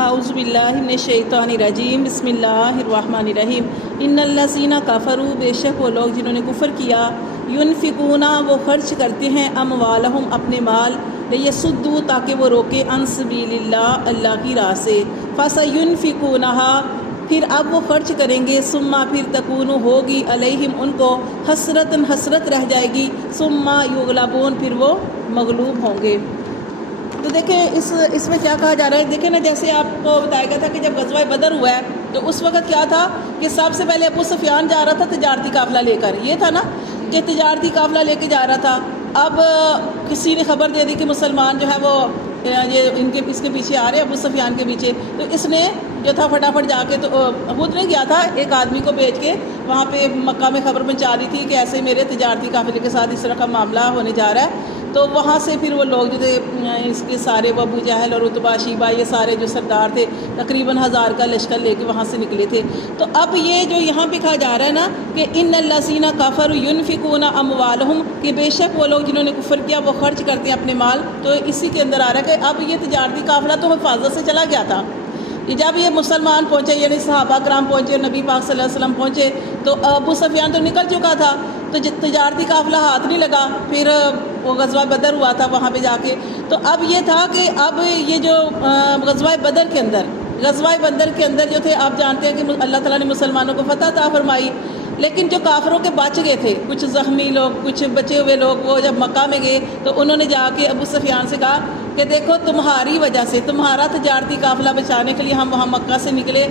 اعوذ باللہ من الشیطان الرجیم بسم اللہ الرحمن الرحیم ان الذین کفروا بے شک وہ لوگ جنہوں نے کفر کیا ینفقون وہ خرچ کرتے ہیں اموالہم اپنے مال لیصدوا تاکہ وہ روکے عن سبیل اللہ اللہ کی راہ سے فسینفقونہا پھر اب وہ خرچ کریں گے ثم پھر تکون ہوگی علیہم ان کو حسرت رہ جائے گی ثم یغلبون پھر وہ مغلوب ہوں گے۔ تو دیکھیں اس میں کیا کہا جا رہا ہے، دیکھیں نا جیسے آپ کو بتایا گیا تھا کہ جب غزوہ بدر ہوا ہے تو اس وقت کیا تھا کہ سب سے پہلے ابو سفیان جا رہا تھا تجارتی قافلہ لے کر، یہ تھا نا کہ تجارتی قافلہ لے کے جا رہا تھا۔ اب کسی نے خبر دے دی کہ مسلمان جو ہے وہ یہ اس کے پیچھے آ رہے ہیں ابو سفیان کے پیچھے، تو اس نے جو تھا فٹافٹ جا کے تو خود نہیں گیا تھا، ایک آدمی کو بھیج کے وہاں پہ مکہ میں خبر پہنچا رہی تھی کہ ایسے میرے تجارتی قافلے کے ساتھ اس طرح کا معاملہ ہونے جا رہا ہے۔ تو وہاں سے پھر وہ لوگ جو تھے اس کے سارے وہ ابو جہل اور عتبہ شیبہ یہ سارے جو سردار تھے تقریباً 1000 کا لشکر لے کے وہاں سے نکلے تھے۔ تو اب یہ جو یہاں پہ کہا جا رہا ہے نا کہ ان الذین کفروا ینفقون اموالہم کہ بے شک وہ لوگ جنہوں نے کفر کیا وہ خرچ کرتے ہیں اپنے مال، تو اسی کے اندر آ رہا ہے کہ اب یہ تجارتی قافلہ تو حفاظت سے چلا گیا تھا۔ جب یہ مسلمان پہنچے یعنی صحابہ کرام پہنچے، نبی پاک صلی اللہ علیہ وسلم پہنچے تو ابو سفیان تو نکل چکا تھا، تو تجارتی قافلہ ہاتھ نہیں لگا۔ پھر وہ غزوہ بدر ہوا تھا وہاں پہ جا کے، تو اب یہ تھا کہ اب یہ جو غزوہ بدر کے اندر جو تھے آپ جانتے ہیں کہ اللہ تعالیٰ نے مسلمانوں کو فتح عطا فرمائی، لیکن جو کافروں کے بچ گئے تھے کچھ زخمی لوگ کچھ بچے ہوئے لوگ، وہ جب مکہ میں گئے تو انہوں نے جا کے ابو سفیان سے کہا کہ دیکھو تمہاری وجہ سے تمہارا تجارتی قافلہ بچانے کے لیے ہم وہاں مکہ سے نکلے،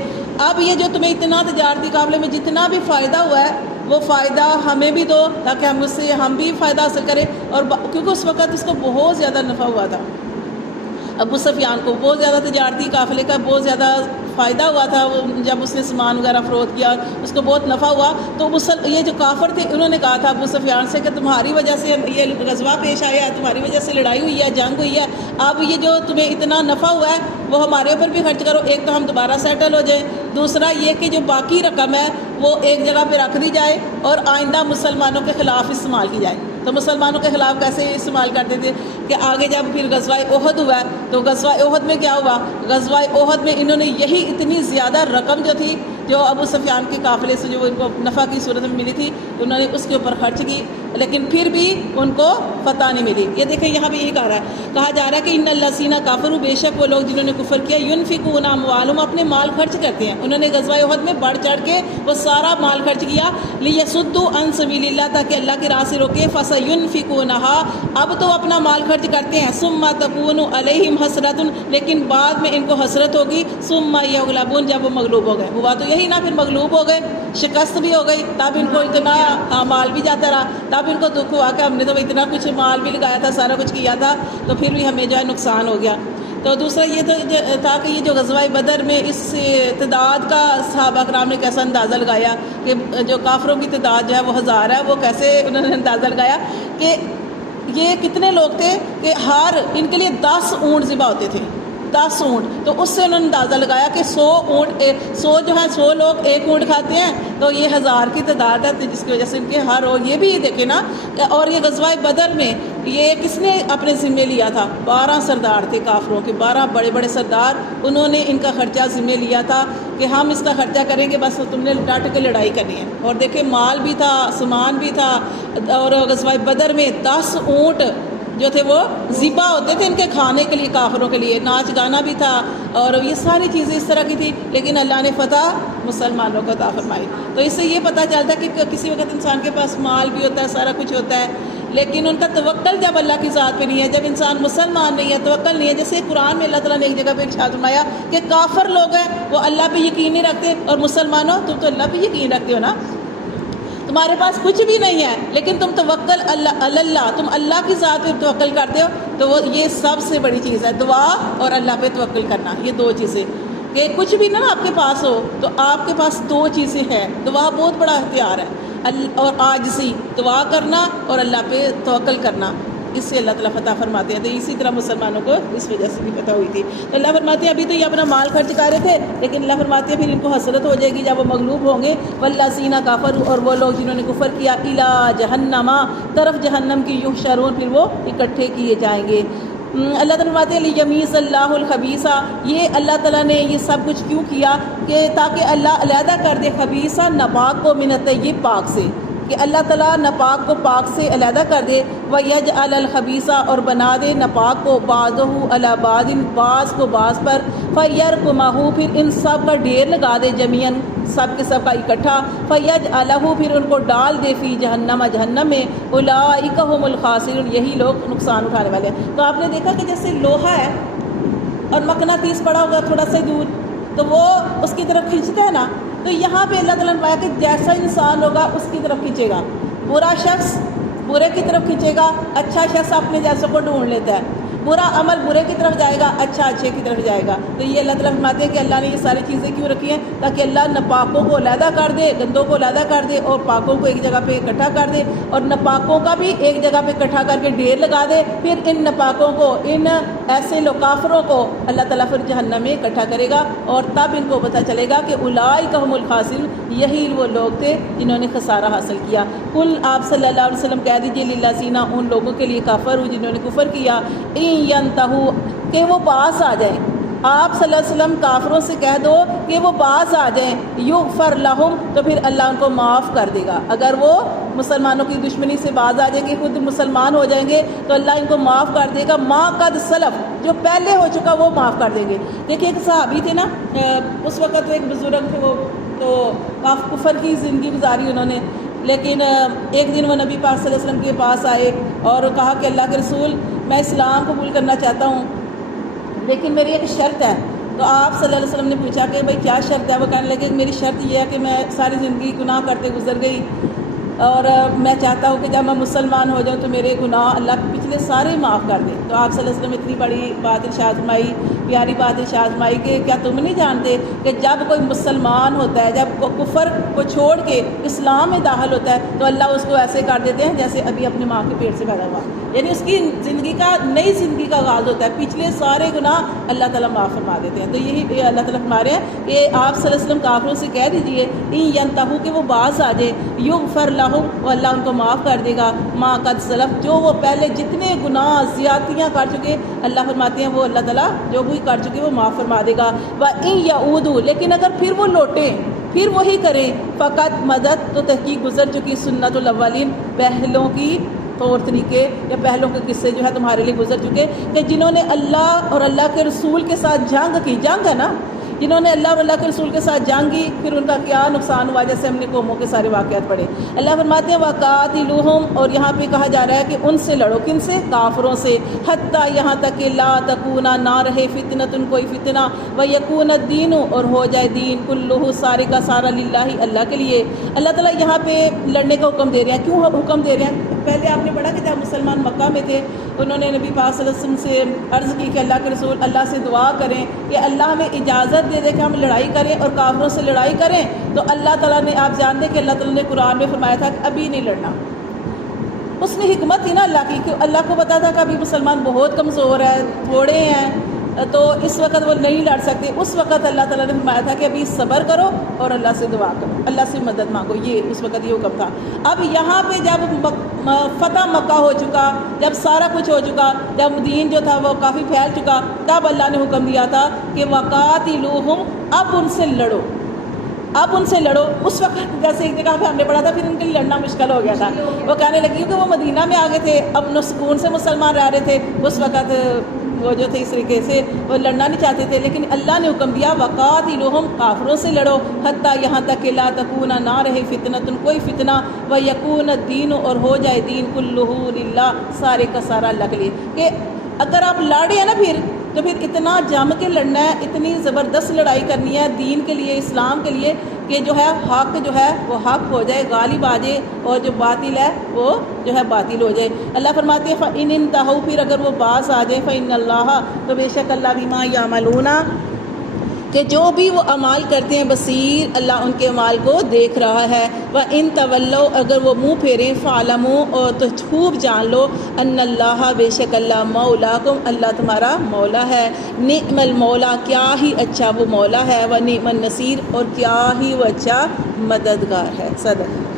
اب یہ جو تمہیں اتنا تجارتی قافلے میں جتنا بھی فائدہ ہوا ہے وہ فائدہ ہمیں بھی دو تاکہ ہم اس سے ہم بھی فائدہ حاصل کریں، اور کیونکہ اس وقت اس کو بہت زیادہ نفع ہوا تھا، ابو سفیان کو بہت زیادہ تجارتی قافلے کا بہت زیادہ فائدہ ہوا تھا، جب اس نے سامان وغیرہ فروخت کیا اس کو بہت نفع ہوا۔ تو یہ جو کافر تھے انہوں نے کہا تھا ابو سفیان سے کہ تمہاری وجہ سے یہ غزوہ پیش آیا ہے، تمہاری وجہ سے لڑائی ہوئی ہے، جنگ ہوئی ہے، اب یہ جو تمہیں اتنا نفع ہوا ہے وہ ہمارے اوپر بھی خرچ کرو، ایک تو ہم دوبارہ سیٹل ہو جائیں، دوسرا یہ کہ جو باقی رقم ہے وہ ایک جگہ پہ رکھ دی جائے اور آئندہ مسلمانوں کے خلاف استعمال کی جائے۔ تو مسلمانوں کے خلاف کیسے استعمال کرتے تھے کہ آگے جب پھر غزوہ احد ہوا تو غزوہ احد میں کیا ہوا، غزوہ احد میں انہوں نے یہی اتنی زیادہ رقم جو تھی جو ابو سفیان کے قافلے سے جو ان کو نفع کی صورت میں ملی تھی انہوں نے اس کے اوپر خرچ کی، لیکن پھر بھی ان کو فتح نہیں ملی۔ یہ دیکھیں یہاں بھی یہی کہا جا رہا ہے کہ ان الذین کفروا بے شک وہ لوگ جنہوں نے کفر کیا ینفقون اموالہم اپنے مال خرچ کرتے ہیں، انہوں نے غزوہ احد میں بڑھ چڑھ کے وہ سارا مال خرچ کیا لیصدوا عن سبیل اللہ تاکہ اللہ کی راہ سے روکے، فسینفقونہا اب تو اپنا مال خرچ کرتے ہیں، ثم تکون علیہم حسرۃ لیکن بعد میں ان کو حسرت ہوگی، ثم یغلبون جب وہ مغلوب ہو گئے، ہوا تو یہی نا، پھر مغلوب ہو گئے، شکست بھی ہو گئی، تب ان کو اتنا مال بھی جاتا رہا، تب ان کو دکھ ہوا کہ ہم نے تو اتنا کچھ مال بھی لگایا تھا سارا کچھ کیا تھا تو پھر بھی ہمیں جو ہے نقصان ہو گیا۔ تو دوسرا یہ تھا کہ یہ جو غزوہ بدر میں اس تعداد کا صحابہ کرام نے کیسا اندازہ لگایا کہ جو کافروں کی تعداد جو ہے وہ 1000 ہے، وہ کیسے انہوں نے اندازہ لگایا کہ یہ کتنے لوگ تھے کہ ہر ان کے لیے 10 اونٹ ذبح ہوتے تھے، 10 اونٹ، تو اس سے انہوں نے اندازہ لگایا کہ 100 جو ہے 100 لوگ ایک اونٹ کھاتے ہیں تو یہ 1000 کی تعداد ہے، جس کی وجہ سے ان کے ہر یہ بھی دیکھیں نا۔ اور یہ غزوہ بدر میں یہ کس نے اپنے ذمے لیا تھا، 12 سردار تھے کافروں کے، 12 بڑے بڑے سردار، انہوں نے ان کا خرچہ ذمے لیا تھا کہ ہم اس کا خرچہ کریں گے، بس تم نے ڈٹ کے لڑائی کرنی ہے۔ اور دیکھیں مال بھی تھا، سامان بھی تھا، اور غزوہ بدر میں 10 اونٹ جو تھے وہ ذبح ہوتے تھے ان کے کھانے کے لیے، کافروں کے لیے، ناچ گانا بھی تھا اور یہ ساری چیزیں اس طرح کی تھی، لیکن اللہ نے فتح مسلمانوں کو عطا فرمائی۔ تو اس سے یہ پتہ چلتا ہے کہ کسی وقت انسان کے پاس مال بھی ہوتا ہے، سارا کچھ ہوتا ہے، لیکن ان کا توکل جب اللہ کی ذات پہ نہیں ہے، جب انسان مسلمان نہیں ہے، توکل نہیں ہے، جیسے قرآن میں اللہ تعالیٰ نے ایک جگہ پہ ارشاد فرمایا کہ کافر لوگ ہیں وہ اللہ پہ یقین نہیں رکھتے، اور مسلمانوں تم تو اللہ پہ یقین رکھتے ہو نا، تمہارے پاس کچھ بھی نہیں ہے لیکن تم توکل اللہ تم اللہ کی ذات پہ توکل کرتے ہو، تو وہ یہ سب سے بڑی چیز ہے، دعا اور اللہ پہ توکل کرنا، یہ 2 چیزیں کہ کچھ بھی نہ آپ کے پاس ہو تو آپ کے پاس 2 چیزیں ہیں، دعا بہت بڑا اختیار ہے اور عاجزی، دعا کرنا اور اللہ پہ توکل کرنا، اس سے اللہ تعالیٰ فتح فرماتے ہیں۔ تو اسی طرح مسلمانوں کو اس وجہ سے بھی فتح ہوئی تھی۔ تو اللہ فرماتے ہیں ابھی تو یہ اپنا مال خرچ کر رہے تھے، لیکن اللہ فرماتے ہیں پھر ان کو حسرت ہو جائے گی جب وہ مغلوب ہوں گے، والذین کفروا اور وہ لوگ جنہوں نے کفر کیا، الی جہنم طرف جہنم کی یحشرون پھر وہ اکٹھے کیے جائیں گے۔ اللہ تعالیٰ فرماتے ہیں لیمیز اللہ الخبیثہ، یہ اللہ تعالیٰ نے یہ سب کچھ کیوں کیا کہ تاکہ اللہ علیحدہ کر دے خبیثہ ناپاک کو من الطیب پاک سے، کہ اللہ تعالیٰ ناپاک کو پاک سے علیحدہ کر دے، وَيَجْعَلَ الْخَبِيثَ اور بنا دے ناپاک کو بَعْضَهُ عَلَى بَعْضٍ بعض کو بعض پر، فَيَرْكُمَهُ پھر ان سب کا ڈھیر لگا دے جميعاً سب کے سب کا اکٹھا، فَيَجْعَلَهُ پھر ان کو ڈال دے فی جہنم جہنم میں، اولئک هم الخاسرون یہی لوگ نقصان اٹھانے والے ہیں۔ تو آپ نے دیکھا کہ جیسے لوہا ہے اور مقناطیس پڑا ہوگا تھوڑا سا دور تو وہ اس کی طرف کھینچتا ہے نا، تو یہاں پہ اللہ تعالیٰ نے پایا کہ جیسا انسان ہوگا اس کی طرف کھینچے گا، برا شخص برے کی طرف کھینچے گا، اچھا شخص اپنے جیسے کو ڈھونڈ لیتا ہے، برا عمل برے کی طرف جائے گا، اچھا اچھے کی طرف جائے گا۔ تو یہ اللہ تعالیٰ فرماتے ہیں کہ اللہ نے یہ ساری چیزیں کیوں رکھی ہیں تاکہ اللہ ناپاکوں کو علیحدہ کر دے، گندوں کو علیحدہ کر دے اور پاکوں کو ایک جگہ پہ اکٹھا کر دے، اور ناپاکوں کا بھی ایک جگہ پہ اکٹھا کر کے ڈھیر لگا دے، پھر ان ناپاکوں کو ان ایسے لوگ کافروں کو اللہ تعالیٰ پھر جہنم میں اکٹھا کرے گا، اور تب ان کو پتہ چلے گا کہ اولئک هم الخاسرون یہی وہ لوگ تھے جنہوں نے خسارہ حاصل کیا۔ کل آپ صلی اللہ علیہ وسلم کہہ دیجیے للذین ان لوگوں کے لیے کافر جنہوں نے کفر کیا، ان ینتہوا کہ وہ باز آ جائیں، آپ صلی اللہ علیہ وسلم کافروں سے کہہ دو کہ وہ باز آ جائیں، یغفر لہم تو پھر اللہ ان کو معاف کر دے گا۔ اگر وہ مسلمانوں کی دشمنی سے باز آ جائیں گے، خود مسلمان ہو جائیں گے تو اللہ ان کو معاف کر دے گا، ما قد سلف جو پہلے ہو چکا وہ معاف کر دیں گے۔ دیکھیے ایک صحابی تھے نا، اس وقت ایک بزرگ تھے، وہ تو کافی کفر کی زندگی گزاری انہوں نے، لیکن ایک دن وہ نبی پاک صلی اللہ علیہ وسلم کے پاس آئے اور کہا کہ اللہ کے رسول میں اسلام قبول کرنا چاہتا ہوں لیکن میری ایک شرط ہے۔ تو آپ صلی اللہ علیہ وسلم نے پوچھا کہ بھائی کیا شرط ہے؟ وہ کہنے لگے کہ میری شرط یہ ہے کہ میں ساری زندگی گناہ کرتے گزر گئی اور میں چاہتا ہوں کہ جب میں مسلمان ہو جاؤں تو میرے گناہ اللہ پچھلے سارے معاف کر دیں۔ تو آپ صلی اللہ علیہ وسلم نے اتنی بڑی بات ارشاد فرمائی، پیاری بات ارشاد فرمائی کہ کیا تم نہیں جانتے کہ جب کوئی مسلمان ہوتا ہے، جب کفر کو چھوڑ کے اسلام میں داخل ہوتا ہے تو اللہ اس کو ایسے کر دیتے ہیں جیسے ابھی اپنے ماں کے پیٹ سے پیدا ہوا، یعنی اس کی زندگی کا نئی زندگی کا آغاز ہوتا ہے، پچھلے سارے گناہ اللہ تعالیٰ معاف فرما دیتے ہیں۔ تو یہی اللہ تعالیٰ فرما رہے ہیں کہ آپ صلی اللہ علیہ وسلم کافروں سے کہہ دیجئے ان ینتہوا کہ وہ باز آ جائے، یغفر لہم وہ اللہ ان کو معاف کر دے گا، ما قد سلف جو وہ پہلے جتنے گناہ زیادتیاں کر چکے اللہ فرماتے ہیں وہ اللہ تعالیٰ جو بھی کر چکے وہ معاف فرما دے گا۔ وَإِن يَعُودُوا لیکن اگر پھر وہ لوٹیں، پھر وہی کریں، فقط مدد تو تحقیق گزر چکی سنت الاولین پہلوں کی طور طریقے یا پہلوں کے قصے جو ہے تمہارے لیے گزر چکے کہ جنہوں نے اللہ اور اللہ کے رسول کے ساتھ جنگ کی، جنگ ہے نا، جنہوں نے اللہ اور اللہ کے رسول کے ساتھ جنگ کی پھر ان کا کیا نقصان ہوا، جیسے ہم نے قوموں کے سارے واقعات پڑھے۔ اللہ فرماتے ہیں وَقَاتِلُوهُمْ اور یہاں پہ کہا جا رہا ہے کہ ان سے لڑو، کن سے؟ کافروں سے، حتیٰ یہاں تک کہ لا تکونا نہ رہے فتنۃ کوئی فتنہ، وَيَكُونَ الدِّينُ اور ہو جائے دین کلہ سارے کا سارا للہ اللہ کے لیے۔ اللہ تعالیٰ یہاں پہ لڑنے کا حکم دے رہے ہیں، کیوں حکم دے رہے ہیں؟ پہلے آپ نے پڑھا کہ جب مسلمان مکہ میں تھے انہوں نے نبی پاک صلی اللہ علیہ وسلم سے عرض کی کہ اللہ کے رسول اللہ سے دعا کریں کہ اللہ ہمیں اجازت دے دے کہ ہم لڑائی کریں اور کافروں سے لڑائی کریں، تو اللہ تعالیٰ نے، آپ جانتے ہیں کہ اللہ تعالیٰ نے قرآن میں فرمایا تھا کہ ابھی نہیں لڑنا۔ اس میں حکمت تھی نا اللہ کی، کہ اللہ کو پتا تھا کہ ابھی مسلمان بہت کمزور ہے، تھوڑے ہیں، تو اس وقت وہ نہیں لڑ سکتے۔ اس وقت اللہ تعالیٰ نے فرمایا تھا کہ ابھی صبر کرو اور اللہ سے دعا کرو، اللہ سے مدد مانگو، یہ اس وقت یہ حکم تھا۔ اب یہاں پہ جب فتح مکہ ہو چکا، جب سارا کچھ ہو چکا، جب دین جو تھا وہ کافی پھیل چکا، تب اللہ نے حکم دیا تھا کہ وَقَاتِلُوهُمْ اب ان سے لڑو، اب ان سے لڑو۔ اس وقت جیسے ایک جگہ پہ ہم نے پڑھا تھا پھر ان کے لیے لڑنا مشکل ہو گیا تھا، وہ کہنے لگی کیونکہ وہ مدینہ میں آ گئے تھے، امن و سکون سے مسلمان رہ رہے تھے، اس وقت وہ جو تھے اس طریقے سے وہ لڑنا نہیں چاہتے تھے، لیکن اللہ نے حکم دیا وَقَاتِلُوهُمْ کافروں سے لڑو، حتیٰ یہاں تک کہ لا تکونا نہ رہے فتنۃ کوئی فتنہ، وَيَكُونَ الدِّينُ اور ہو جائے دین کلہ للہ سارے کا سارا اللہ کے لیے۔ کہ اگر آپ لڑے ہیں نا تو پھر اتنا جم کے لڑنا ہے، اتنی زبردست لڑائی کرنی ہے دین کے لیے، اسلام کے لیے، کہ جو ہے حق جو ہے وہ حق ہو جائے، غالب آ جائے، اور جو باطل ہے وہ جو ہے باطل ہو جائے۔ اللہ فرماتے ہیں فَإِنِ انْتَهَوْا پھر اگر وہ باز آ جائے، فَإِنَّ اللَّهَ تو بے شک اللہ بِمَا يَعْمَلُونَ کہ جو بھی وہ اعمال کرتے ہیں بصیر، اللہ ان کے اعمال کو دیکھ رہا ہے۔ وَإِن تَوَلَّوْا اگر وہ منہ پھیریں، فَاعْلَمُوا اور تو خوب جان لو، أَنَّ اللَّهَ بے شک اللہ مولاکم اللہ تمہارا مولا ہے، نعم المولا کیا ہی اچھا وہ مولا ہے، وَنِعْمَ النَّصِيرُ اور کیا ہی وہ اچھا مددگار ہے۔ صدق